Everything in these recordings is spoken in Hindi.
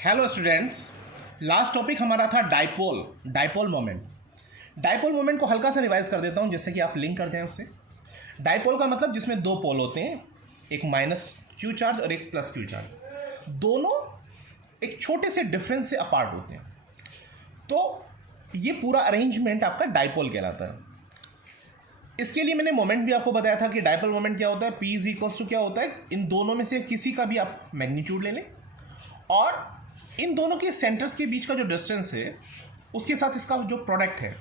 हेलो स्टूडेंट्स, लास्ट टॉपिक हमारा था डाइपोल मोमेंट। डाइपोल मोमेंट को हल्का सा रिवाइज कर देता हूँ जिससे कि आप लिंक कर दें उससे। डाइपोल का मतलब जिसमें दो पोल होते हैं, एक माइनस क्यू चार्ज और एक प्लस क्यू चार्ज, दोनों एक छोटे से डिफरेंस से अपार्ट होते हैं। तो ये पूरा अरेंजमेंट आपका डाइपोल कहलाता है। इसके लिए मैंने मोमेंट भी आपको बताया था कि डाइपोल मोमेंट क्या होता है, P इज इक्वल्स टू क्या होता है, इन दोनों में से किसी का भी आप मैग्नीट्यूड ले लें और इन दोनों के सेंटर्स के बीच का जो डिस्टेंस है उसके साथ इसका जो प्रोडक्ट है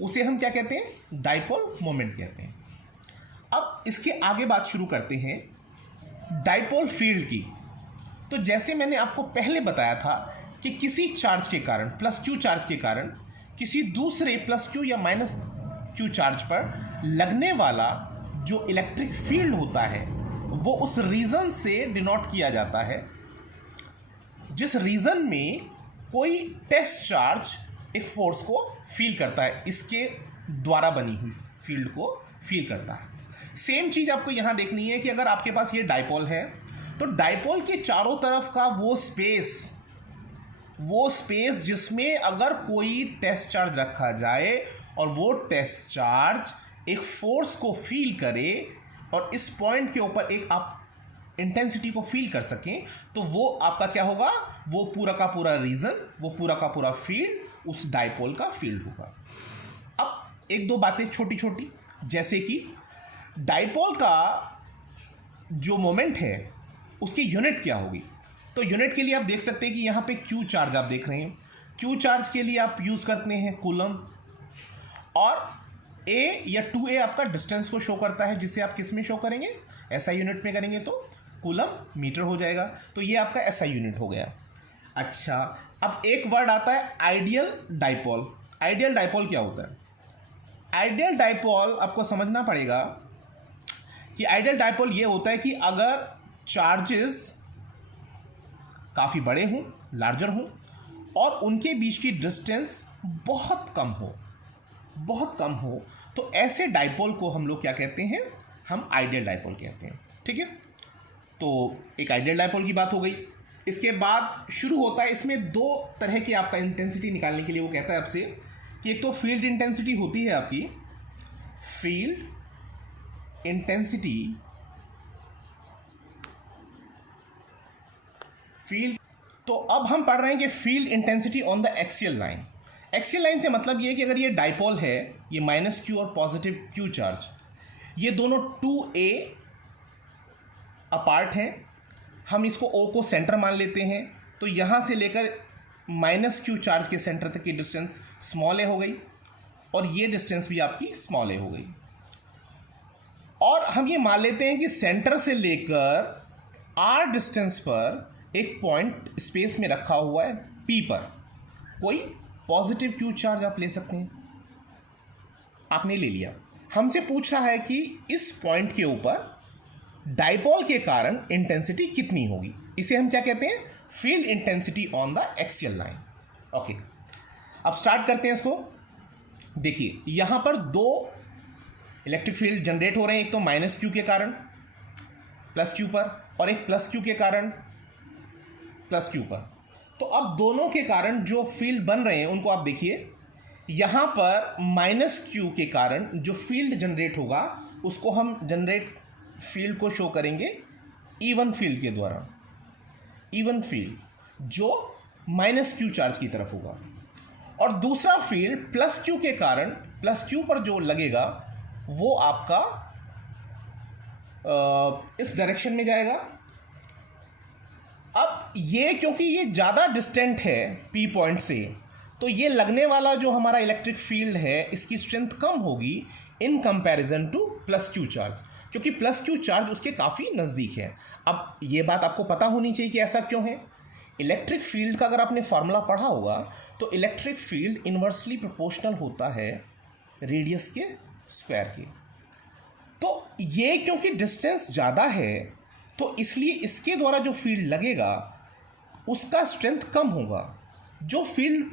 उसे हम क्या कहते हैं, डाइपोल मोमेंट कहते हैं। अब इसके आगे बात शुरू करते हैं डाइपोल फील्ड की। तो जैसे मैंने आपको पहले बताया था कि किसी चार्ज के कारण, प्लस क्यू चार्ज के कारण, किसी दूसरे प्लस क्यू या माइनस क्यू चार्ज पर लगने वाला जो इलेक्ट्रिक फील्ड होता है वो उस रीजन से डिनोट किया जाता है जिस रीजन में कोई टेस्ट चार्ज एक फोर्स को फील करता है, इसके द्वारा बनी हुई फील्ड को फील करता है। सेम चीज़ आपको यहाँ देखनी है कि अगर आपके पास ये डाइपोल है तो डाइपोल के चारों तरफ का वो स्पेस जिसमें अगर कोई टेस्ट चार्ज रखा जाए और वो टेस्ट चार्ज एक फोर्स को फील करे और इस पॉइंट के ऊपर एक आप इंटेंसिटी को फील कर सकें, तो वो आपका क्या होगा, वो पूरा का पूरा रीजन, वो पूरा का पूरा फील्ड उस डाइपोल का फील्ड होगा। अब एक दो बातें छोटी छोटी, जैसे कि डाइपोल का जो मोमेंट है उसकी यूनिट क्या होगी। तो यूनिट के लिए आप देख सकते हैं कि यहाँ पे क्यू चार्ज आप देख रहे हैं। क्यू चार्ज के लिए आप यूज़ करते हैं कूलम, और ए या 2a आपका डिस्टेंस को शो करता है, जिसे आप किस में शो करेंगे, एसआई यूनिट में करेंगे तो कूलम मीटर हो जाएगा। तो ये आपका एसआई यूनिट हो गया। अच्छा, अब एक वर्ड आता है आइडियल डाइपोल। आइडियल डाइपोल क्या होता है? आइडियल डाइपोल आपको समझना पड़ेगा कि आइडियल डाइपोल ये होता है कि अगर चार्जेस काफ़ी बड़े हों, लार्जर हों, और उनके बीच की डिस्टेंस बहुत कम हो, तो ऐसे डाइपोल को हम लोग क्या कहते हैं, हम आइडियल डाइपोल कहते हैं। ठीक है, तो एक आइडियल डाइपोल की बात हो गई। इसके बाद शुरू होता है, इसमें दो तरह की आपका इंटेंसिटी निकालने के लिए वो कहता है आपसे कि एक तो फील्ड इंटेंसिटी होती है आपकी, फील्ड इंटेंसिटी, तो अब हम पढ़ रहे हैं कि field intensity on the axial line. Axial line से मतलब ये है कि अगर ये डाइपोल है, ये माइनस क्यू और पॉजिटिव क्यू चार्ज, ये दोनों 2a अपार्ट हैं, हम इसको O को सेंटर मान लेते हैं, तो यहाँ से लेकर माइनस क्यू चार्ज के सेंटर तक की डिस्टेंस स्मॉल a हो गई, और ये डिस्टेंस भी आपकी स्मॉल a हो गई। और हम ये मान लेते हैं कि सेंटर से लेकर r डिस्टेंस पर एक पॉइंट स्पेस में रखा हुआ है P पर कोई पॉजिटिव क्यू चार्ज आप ले सकते हैं। आपने ले लिया, हमसे पूछ रहा है कि इस पॉइंट के ऊपर डाइपोल के कारण इंटेंसिटी कितनी होगी। इसे हम क्या कहते हैं, field intensity on the axial line. Okay, अब स्टार्ट करते हैं इसको। देखिए, यहां पर दो इलेक्ट्रिक फील्ड जनरेट हो रहे हैं, एक तो माइनस क्यू के कारण प्लस क्यू पर, और एक प्लस क्यू के कारण प्लस क्यू पर। तो अब दोनों के कारण जो फील्ड बन रहे हैं उनको आप देखिए, यहां पर माइनस क्यू के कारण जो फील्ड जनरेट होगा उसको हम जनरेट फील्ड को शो करेंगे इवन फील्ड के द्वारा, इवन फील्ड जो माइनस क्यू चार्ज की तरफ होगा। और दूसरा फील्ड प्लस क्यू के कारण, प्लस क्यू पर जो लगेगा वो आपका इस डायरेक्शन में जाएगा। अब ये क्योंकि ये ज़्यादा डिस्टेंट है P पॉइंट से, तो ये लगने वाला जो हमारा इलेक्ट्रिक फील्ड है इसकी स्ट्रेंथ कम होगी in comparison two plus Q charge, क्योंकि प्लस क्यू चार्ज उसके काफ़ी नज़दीक है। अब ये बात आपको पता होनी चाहिए कि ऐसा क्यों है। इलेक्ट्रिक फील्ड का अगर आपने फॉर्मूला पढ़ा होगा तो इलेक्ट्रिक फील्ड इन्वर्सली प्रोपोर्शनल होता है रेडियस के स्क्वायर के। तो ये क्योंकि डिस्टेंस ज़्यादा है तो इसलिए इसके द्वारा जो फील्ड लगेगा उसका स्ट्रेंथ कम होगा, जो फील्ड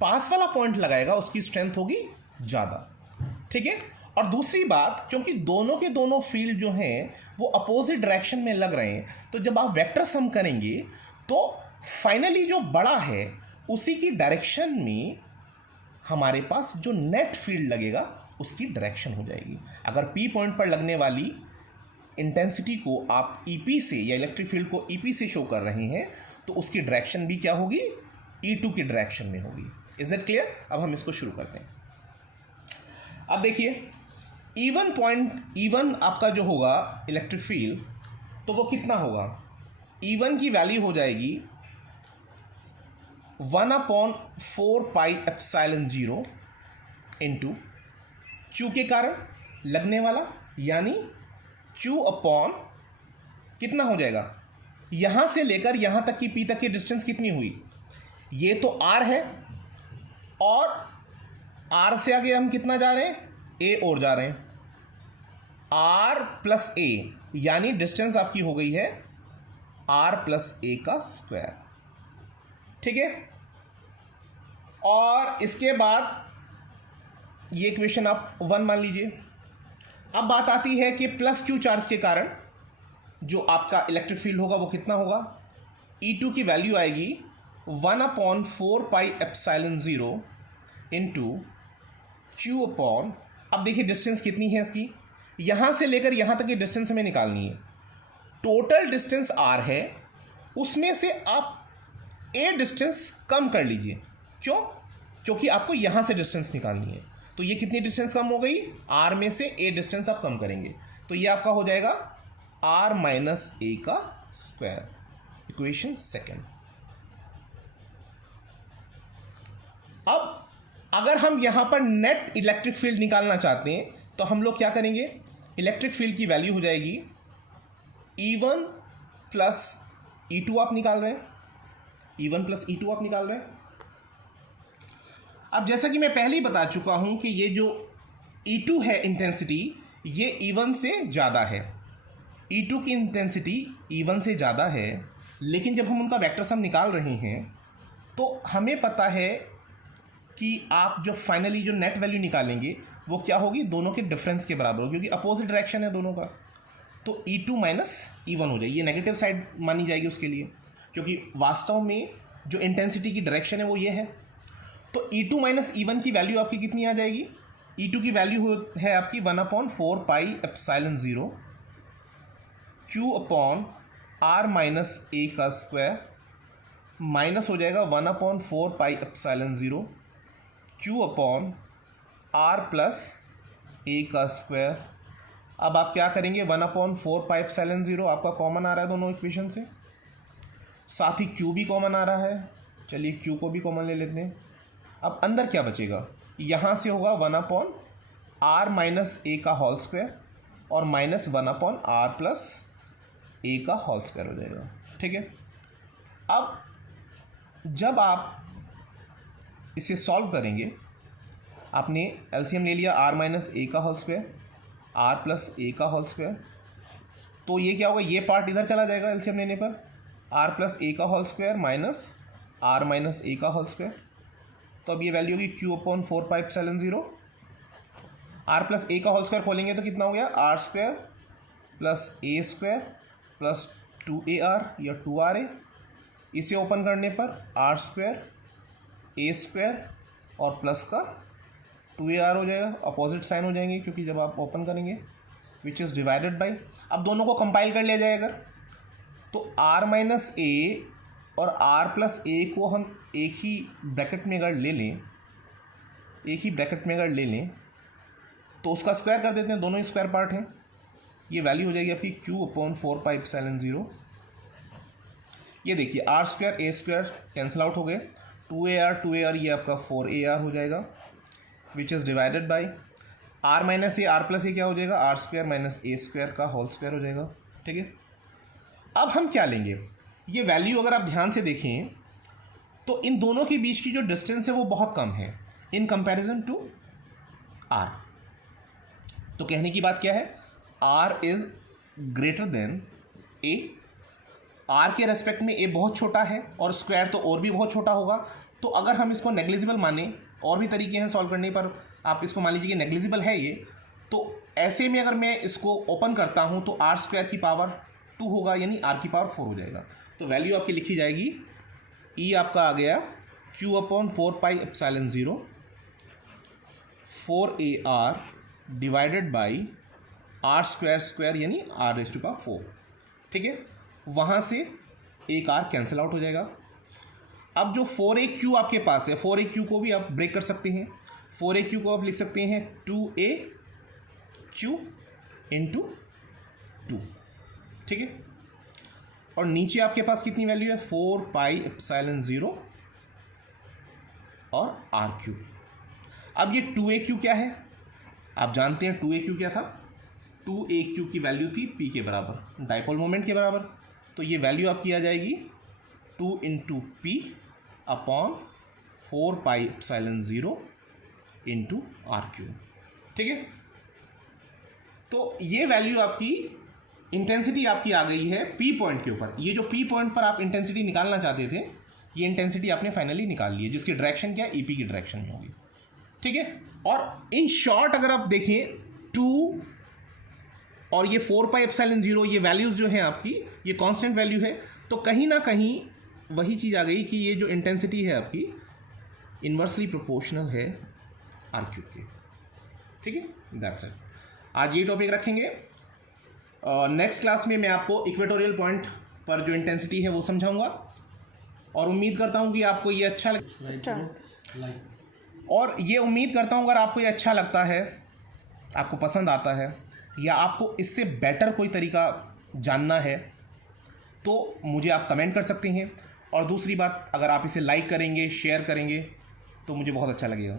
पास वाला पॉइंट लगाएगा उसकी स्ट्रेंथ होगी ज़्यादा। ठीक है, और दूसरी बात, क्योंकि दोनों के दोनों फील्ड जो हैं वो अपोजिट डायरेक्शन में लग रहे हैं, तो जब आप वेक्टर सम करेंगे तो फाइनली जो बड़ा है उसी की डायरेक्शन में हमारे पास जो नेट फील्ड लगेगा उसकी डायरेक्शन हो जाएगी। अगर पी पॉइंट पर लगने वाली इंटेंसिटी को आप ईपी से या इलेक्ट्रिक फील्ड को ईपी से शो कर रहे हैं तो उसकी डायरेक्शन भी क्या होगी, E2 की डायरेक्शन में होगी। Is it clear? अब हम इसको शुरू करते हैं। अब देखिए E1 आपका जो होगा इलेक्ट्रिक फील्ड, तो वो कितना होगा, E1 की वैल्यू हो जाएगी 1/4πε0 इंटू Q के कारण लगने वाला, यानी Q अपॉन कितना हो जाएगा, यहां से लेकर यहां तक की P तक की डिस्टेंस कितनी हुई, ये तो R है और R से आगे हम कितना जा रहे हैं, A और जा रहे हैं, R प्लस A, यानी डिस्टेंस आपकी हो गई है R प्लस A का स्क्वायर। ठीक है, और इसके बाद ये इक्वेशन आप 1 मान लीजिए। अब बात आती है कि प्लस Q चार्ज के कारण जो आपका इलेक्ट्रिक फील्ड होगा वो कितना होगा, E2 की वैल्यू आएगी 1/4πε0 इंटू Q अपॉन, अब देखिए डिस्टेंस कितनी है इसकी, यहां से लेकर यहां तक की डिस्टेंस हमें निकालनी है। टोटल डिस्टेंस R है, उसमें से आप A डिस्टेंस कम कर लीजिए। क्यों? क्योंकि आपको यहां से डिस्टेंस निकालनी है। तो ये कितनी डिस्टेंस कम हो गई, R में से A डिस्टेंस आप कम करेंगे, तो ये आपका हो जाएगा R माइनस A का स्क्वायर। Equation second. अब अगर हम यहां पर नेट इलेक्ट्रिक फील्ड निकालना चाहते हैं तो हम लोग क्या करेंगे, इलेक्ट्रिक फील्ड की वैल्यू हो जाएगी E1 प्लस E2 आप निकाल रहे हैं, E1 प्लस E2 आप निकाल रहे हैं। अब जैसा कि मैं पहले ही बता चुका हूं कि ये जो E2 है इंटेंसिटी, ये E1 से ज़्यादा है। E2 की इंटेंसिटी E1 से ज़्यादा है, लेकिन जब हम उनका वेक्टर सम निकाल रहे हैं तो हमें पता है कि आप जो फाइनली जो नेट वैल्यू निकालेंगे वो क्या होगी, दोनों के डिफरेंस के बराबर होगी, क्योंकि अपोजिट डायरेक्शन है दोनों का। तो E2 माइनस E1 हो जाएगी, ये नेगेटिव साइड मानी जाएगी उसके लिए, क्योंकि वास्तव में जो इंटेंसिटी की डायरेक्शन है वो ये है। तो E2 माइनस E1 की वैल्यू आपकी कितनी आ जाएगी, E2 की वैल्यू है आपकी 1/4πε0 Q upon R minus A का स्क्वायर, माइनस हो जाएगा 1/4πε0 Q upon R plus A का स्क्वायर। अब आप क्या करेंगे, 1/4πε0 आपका कॉमन आ रहा है दोनों इक्वेशन से, साथ ही Q भी कॉमन आ रहा है, चलिए Q को भी कॉमन ले लेते हैं। अब अंदर क्या बचेगा, यहाँ से होगा 1/R माइनस A का होल स्क्वायर और माइनस 1/R प्लस A का होल स्क्वायर हो जाएगा। ठीक है, अब जब आप इसे सॉल्व करेंगे, आपने एलसीएम ले लिया R माइनस A का whole square, R plus A का होल स्क्वायर, तो ये क्या होगा, ये पार्ट इधर चला जाएगा एलसीएम लेने पर, R प्लस A का whole square minus R minus A का होल स्क्वायर। तो अब ये वैल्यू होगी Q upon 4πε0, R plus A का होल स्क्वायर खोलेंगे तो कितना हो गया, R square plus A square plus 2AR या 2RA, इसे ओपन करने पर R स्क्वायर A स्क्वायर और प्लस का 2AR हो जाएगा, अपोजिट साइन हो जाएंगे क्योंकि जब आप ओपन करेंगे, विच इज़ डिवाइडेड बाई, अब दोनों को कंपाइल कर लिया जाएगा तो R माइनस A और R प्लस A को हम एक ही ब्रैकेट में अगर ले लें, तो उसका स्क्वायर कर देते हैं, दोनों ही स्क्वायर पार्ट हैं, ये वैल्यू हो जाएगी आपकी Q अपॉन 4πε0। ये देखिए R square A square cancel out हो गए, 2AR ये आपका 4AR हो जाएगा, which is divided by R minus A, R plus A क्या हो जाएगा, R square minus A square का होल स्क्वायर हो जाएगा। ठीक है, अब हम क्या लेंगे, ये वैल्यू अगर आप ध्यान से देखें तो इन दोनों के बीच की जो डिस्टेंस है वो बहुत कम है इन कंपैरिजन टू R। तो कहने की बात क्या है, R is greater than A, R के रेस्पेक्ट में A बहुत छोटा है और स्क्वायर तो और भी बहुत छोटा होगा। तो अगर हम इसको नेग्लिजिबल माने, और भी तरीके हैं सॉल्व करने पर, आप इसको मान लीजिए कि नेग्लिजिबल है ये, तो ऐसे में अगर मैं इसको ओपन करता हूँ तो R स्क्वायर की पावर 2 होगा, यानी R की पावर 4 हो जाएगा। तो वैल्यू आपकी लिखी जाएगी ई आपका आ गया Q upon 4πε0 4AR divided by R square यानी r⁴, ठीक है। वहाँ से एक r कैंसिल आउट हो जाएगा। अब जो 4AQ आपके पास है, 4AQ को भी आप ब्रेक कर सकते हैं। 4AQ को आप लिख सकते हैं 2AQ इंटू 2, ठीक है। और नीचे आपके पास कितनी वैल्यू है, 4πε0 और RQ। अब ये 2AQ क्या है, आप जानते हैं 2AQ क्या था, 2AQ की वैल्यू थी P के बराबर, डाइपोल मोमेंट के बराबर। तो ये वैल्यू आपकी आ जाएगी 2 into P upon 4πε0 into RQ, ठीक है। तो ये वैल्यू आपकी, इंटेंसिटी आपकी आ गई है P पॉइंट के ऊपर। ये जो P पॉइंट पर आप इंटेंसिटी निकालना चाहते थे, ये इंटेंसिटी आपने फाइनली निकाल ली है, जिसकी डायरेक्शन क्या है, EP की डायरेक्शन में होगी, ठीक है। और इन शॉर्ट अगर आप देखें 2 और ये 4πε0, ये वैल्यूज़ जो हैं आपकी, ये कांस्टेंट वैल्यू है। तो कहीं ना कहीं वही चीज़ आ गई कि ये जो इंटेंसिटी है आपकी इन्वर्सली प्रोपोर्शनल है RQ के, ठीक है। That's it. आज ये टॉपिक रखेंगे। नेक्स्ट क्लास में मैं आपको इक्वेटोरियल पॉइंट पर जो इंटेंसिटी है वो समझाऊंगा, और उम्मीद करता हूँ कि आपको ये अच्छा और ये उम्मीद करता हूँ अगर आपको ये अच्छा लगता है, आपको पसंद आता है, या आपको इससे बेटर कोई तरीका जानना है, तो मुझे आप कमेंट कर सकते हैं। और दूसरी बात, अगर आप इसे लाइक करेंगे, शेयर करेंगे, तो मुझे बहुत अच्छा लगेगा।